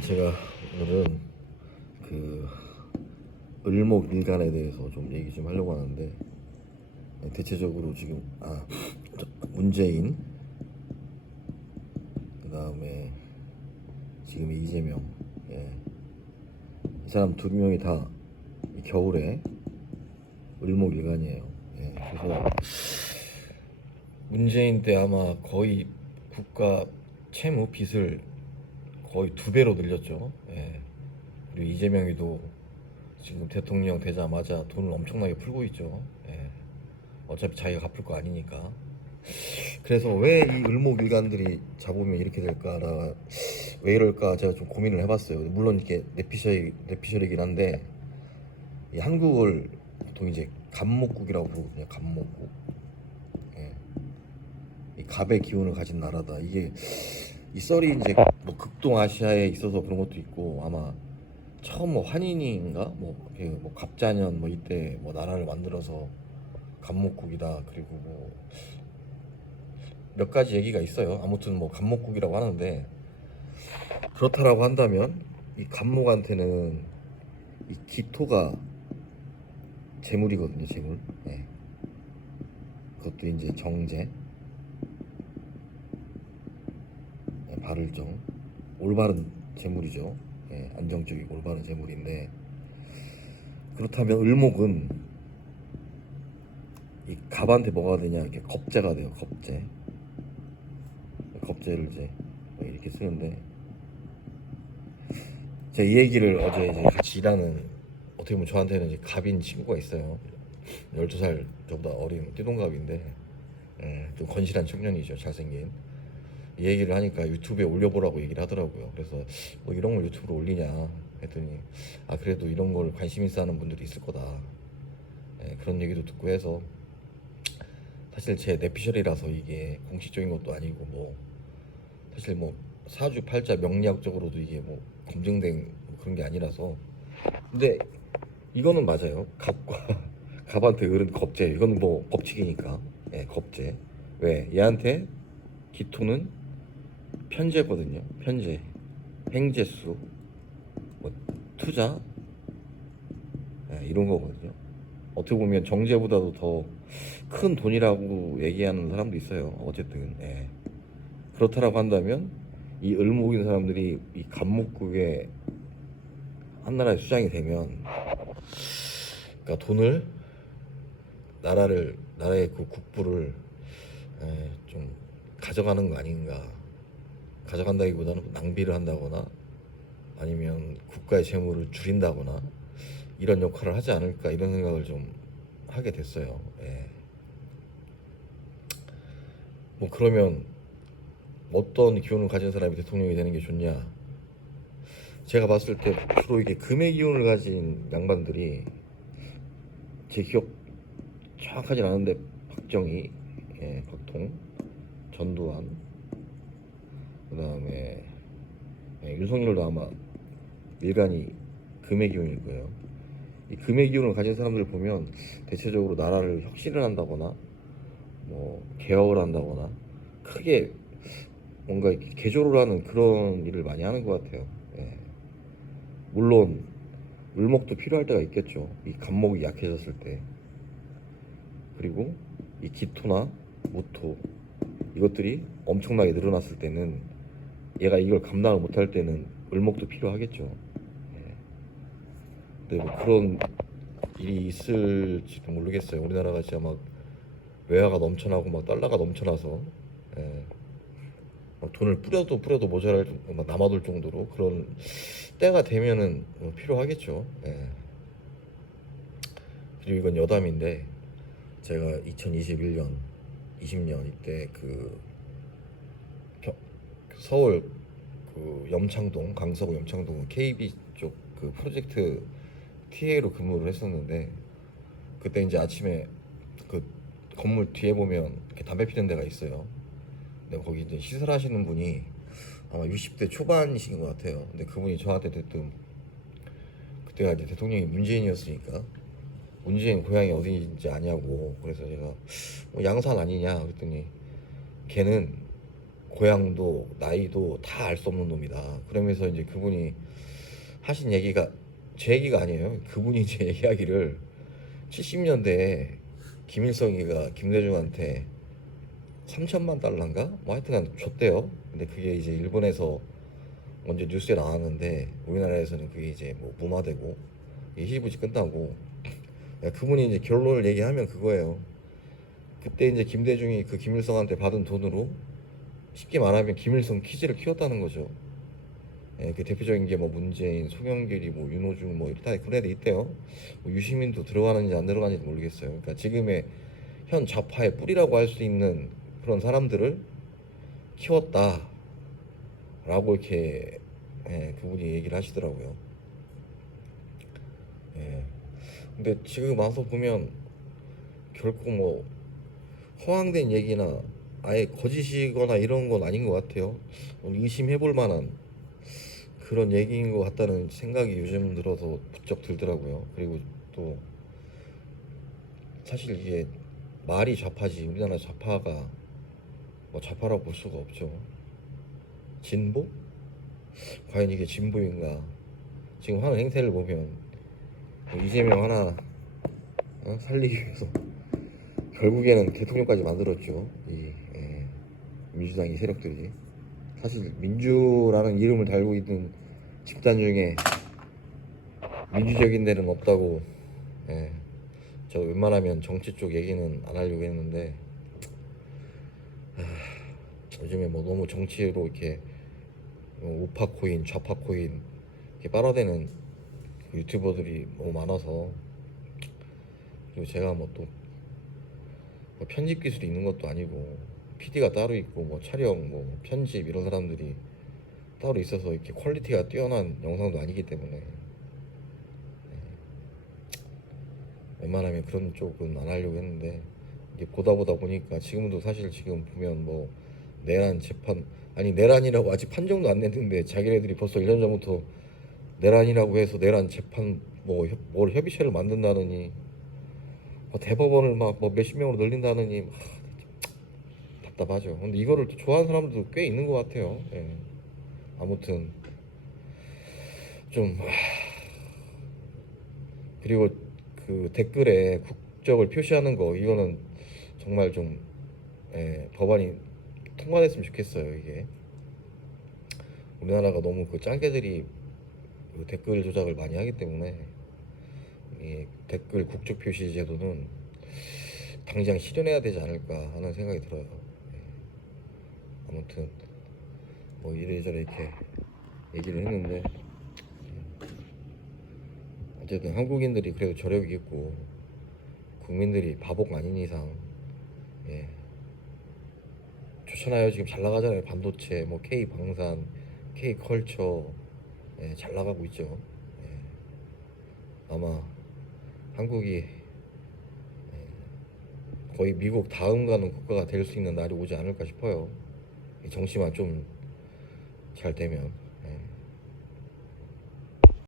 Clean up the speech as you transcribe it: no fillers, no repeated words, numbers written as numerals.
제가 오늘은 그 을목일간에 대해서 좀 얘기 좀 하려고 하는데, 대체적으로 지금 문재인, 그 다음에 지금 이재명, 이 사람 두 명이 다 겨울에 을목일간이에요. 그래서 문재인 때 아마 거의 국가 채무 빚을 거의 2배로 늘렸죠. 그리고 이재명이도 지금 대통령 되자마자 돈을 엄청나게 풀고 있죠. 어차피 자기가 갚을 거 아니니까. 그래서 왜 이 을목일간들이 잡으면 이렇게 될까라, 왜 이럴까 제가 좀 고민을 해봤어요. 물론 이게 내피셜이긴 한데, 이 한국을 보통 이제 갑목국이라고 부르거든요. 갑목국. 이 갑의 기운을 가진 나라다. 이게 이 썰이 이제 뭐 극동 아시아에 있어서 그런 것도 있고, 아마 처음 뭐 환인인가 뭐 갑자년 뭐 이때 뭐 나라를 만들어서 갑목국이다. 그리고 뭐 몇 가지 얘기가 있어요. 아무튼 뭐 갑목국이라고 하는데, 그렇다라고 한다면 이 갑목한테는 이 기토가 재물이거든요. 재물. 그것도 이제 정제, 바를 정, 올바른 재물이죠. 안정적이고 올바른 재물인데, 그렇다면 을목은 이 갑한테 뭐가 되냐, 이렇게 겁재가 돼요. 겁재를 이제 이렇게 쓰는데, 제가 이 얘기를 어제 이제 같이 일하는, 어떻게 보면 저한테는 이제 갑인 친구가 있어요. 12살 저보다 어린 띠동갑인데, 좀 건실한 청년이죠. 잘생긴. 이 얘기를 하니까 유튜브에 올려보라고 얘기를 하더라고요. 그래서 뭐 이런 걸 유튜브로 올리냐 했더니, 그래도 이런 걸 관심 있어 하는 분들이 있을 거다. 그런 얘기도 듣고 해서, 사실 제 내피셜이라서 이게 공식적인 것도 아니고, 뭐 사실 뭐 사주팔자 명리학적으로도 이게 뭐 검증된 그런 게 아니라서. 근데 이거는 맞아요. 갑과 갑한테 을은 겁재. 이건 뭐 법칙이니까. 겁재. 왜? 얘한테 기토는 편재거든요. 편재, 횡재수, 뭐 투자, 이런 거거든요. 어떻게 보면 정제보다도 더 큰 돈이라고 얘기하는 사람도 있어요. 어쨌든 그렇다라고 한다면, 이 을목인 사람들이 이 갑목국의 한나라의 수장이 되면, 그러니까 돈을, 나라의 그 국부를 좀 가져가는 거 아닌가. 가져간다기보다는 낭비를 한다거나, 아니면 국가의 재물을 줄인다거나, 이런 역할을 하지 않을까, 이런 생각을 좀 하게 됐어요. 뭐 그러면 어떤 기운을 가진 사람이 대통령이 되는 게 좋냐? 제가 봤을 때 주로 이게 금의 기운을 가진 양반들이, 제 기억 정확하진 않은데 박정희, 박통, 전두환, 그 다음에 윤석열도 아마 일간이 금의 기운일 거예요. 이 금의 기운을 가진 사람들을 보면 대체적으로 나라를 혁신을 한다거나, 뭐 개혁을 한다거나, 크게 뭔가 이렇게 개조를 하는 그런 일을 많이 하는 것 같아요. 물론 을목도 필요할 때가 있겠죠. 이 갑목이 약해졌을 때. 그리고 이 기토나 무토, 이것들이 엄청나게 늘어났을 때는, 얘가 이걸 감당을 못할 때는 을목도 필요하겠죠. 근데 뭐 그런 일이 있을지도 모르겠어요. 우리나라가 진짜 막 외화가 넘쳐나고 막 달러가 넘쳐나서, 막 돈을 뿌려도 모자랄 정도, 막 남아돌 정도로 그런 때가 되면은 뭐 필요하겠죠. 그리고 이건 여담인데, 제가 2021년, 20년 이때 서울 염창동, 강서구 염창동 KB 쪽 그 프로젝트 TA로 근무를 했었는데, 그때 이제 아침에 그 건물 뒤에 보면 이렇게 담배 피는 데가 있어요. 근데 거기 이제 시설하시는 분이 아마 60대 초반이신 것 같아요. 근데 그분이 저한테 대뜸, 그때가 이제 대통령이 문재인이었으니까 문재인 고향이 어디인지 아냐고. 그래서 제가 뭐 양산 아니냐 그랬더니, 걔는 고향도 나이도 다 알 수 없는 놈이다. 그러면서 이제 그분이 하신 얘기가 제 얘기가 아니에요. 그분이 제 이야기를 70년대에 김일성이가 김대중한테 3천만 달러인가? 뭐 하여튼간 줬대요. 근데 그게 이제 일본에서 먼저 뉴스에 나왔는데 우리나라에서는 그게 이제 뭐 무마되고 이게 희지부지 끝나고 그분이 이제 결론을 얘기하면 그거예요. 그때 이제 김대중이 그 김일성한테 받은 돈으로 쉽게 말하면 김일성 키즈를 키웠다는 거죠. 예, 그 대표적인 게 뭐 문재인, 송영길이 뭐 윤호중 뭐 이렇다 그런 애들 있대요. 뭐 유시민도 들어가는지 안 들어가는지 모르겠어요. 그러니까 지금의 현 좌파의 뿌리라고 할 수 있는 그런 사람들을 키웠다라고 이렇게 그분이 얘기를 하시더라고요. 예. 근데 지금 와서 보면 결코 뭐 허황된 얘기나 아예 거짓이거나 이런 건 아닌 것 같아요. 의심해 볼 만한 그런 얘기인 것 같다는 생각이 요즘 들어서 부쩍 들더라고요. 그리고 또 사실 이게 말이 좌파지 우리나라 좌파가 뭐 좌파라고 볼 수가 없죠. 진보? 과연 이게 진보인가? 지금 하는 행태를 보면 뭐 이재명 하나 살리기 위해서 결국에는 대통령까지 만들었죠. 이 민주당 이 세력들이 사실 민주라는 이름을 달고 있는 집단 중에 민주적인 데는 없다고. 예, 저 웬만하면 정치 쪽 얘기는 안 하려고 했는데 요즘에 뭐 너무 정치로 이렇게 우파 코인, 좌파 코인 이렇게 빨아대는 그 유튜버들이 너무 많아서 그리고 제가 뭐 또 뭐 편집 기술이 있는 것도 아니고 PD가 따로 있고 뭐 촬영, 뭐 편집 이런 사람들이 따로 있어서 이렇게 퀄리티가 뛰어난 영상도 아니기 때문에 웬만하면 그런 쪽은 안 하려고 했는데 이게 보다 보니까 지금도 사실 지금 보면 뭐 내란 재판 아니 내란이라고 아직 판정도 안 냈는데 자기네들이 벌써 1년 전부터 내란이라고 해서 내란 재판 뭘 협의체를 만든다느니 뭐 대법원을 막 뭐 몇십 명으로 늘린다느니 답답하죠. 근데 이거를 또 좋아하는 사람들도 꽤 있는 것 같아요. 예. 아무튼 좀 그리고 그 댓글에 국적을 표시하는 거 이거는 정말 좀 법안이 통과됐으면 좋겠어요. 이게 우리나라가 너무 그 짱개들이 그 댓글 조작을 많이 하기 때문에 이 댓글 국적 표시 제도는 당장 실현해야 되지 않을까 하는 생각이 들어요. 아무튼 뭐 이래저래 이렇게 얘기를 했는데 어쨌든 한국인들이 그래도 저력이 있고 국민들이 바보가 아닌 이상 좋잖아요. 지금 잘 나가잖아요. 반도체, 뭐 K 방산, K 컬처 잘 나가고 있죠. 아마 한국이 거의 미국 다음 가는 국가가 될 수 있는 날이 오지 않을까 싶어요. 이 정치만 좀 잘 되면.